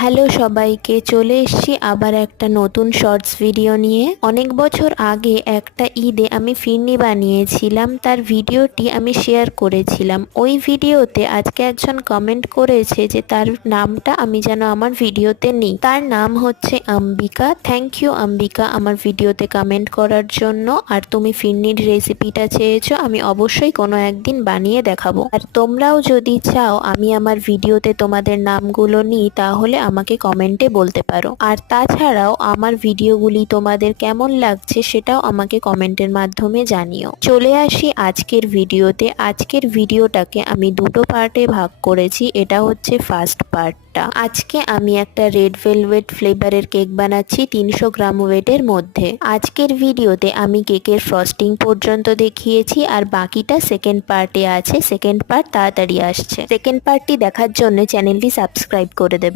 Hello সবাইকে, চলে এসেছি আবার একটা নতুন শর্টস ভিডিও নিয়ে। অনেক বছর আগে একটা ঈদে আমি ফিরনি বানিয়েছিলাম, তার ভিডিওটি আমি শেয়ার করেছিলাম। ওই ভিডিওতে আজকে একজন কমেন্ট করেছে যে তার নামটা আমি যেন আমার ভিডিওতে নিই। তার নাম হচ্ছে অম্বিকা। থ্যাংক ইউ অম্বিকা আমার ভিডিওতে কমেন্ট করার জন্য। আর তুমি ফিরনির রেসিপিটা চেয়েছো, আমি অবশ্যই কোনো একদিন বানিয়ে দেখাবো। আর তোমরাও যদি চাও আমি আমার ভিডিওতে তোমাদের নামগুলো নিই, তাহলে আমাকে কমেন্টে বলতে পারো। আর তাছাড়াও আমার ভিডিওগুলি তোমাদের কেমন লাগছে সেটাও আমাকে কমেন্টের মাধ্যমে জানিও। চলে আসি আজকের ভিডিওতে। আজকের ভিডিওটাকে আমি দুটো পার্টে ভাগ করেছি। এটা হচ্ছে ফার্স্ট পার্টটা। আজকে আমি একটা রেড ভেলভেট ফ্লেভারের কেক বানাচ্ছি 300 গ্রাম ওয়েটের মধ্যে। আজকের ভিডিওতে আমি কেকের ফ্রস্টিং পর্যন্ত দেখিয়েছি, আর বাকিটা সেকেন্ড পার্টে আছে। সেকেন্ড পার্ট তাড়াতাড়ি আসছে। সেকেন্ড পার্টটি দেখার জন্য চ্যানেলটি সাবস্ক্রাইব করে দেবেন।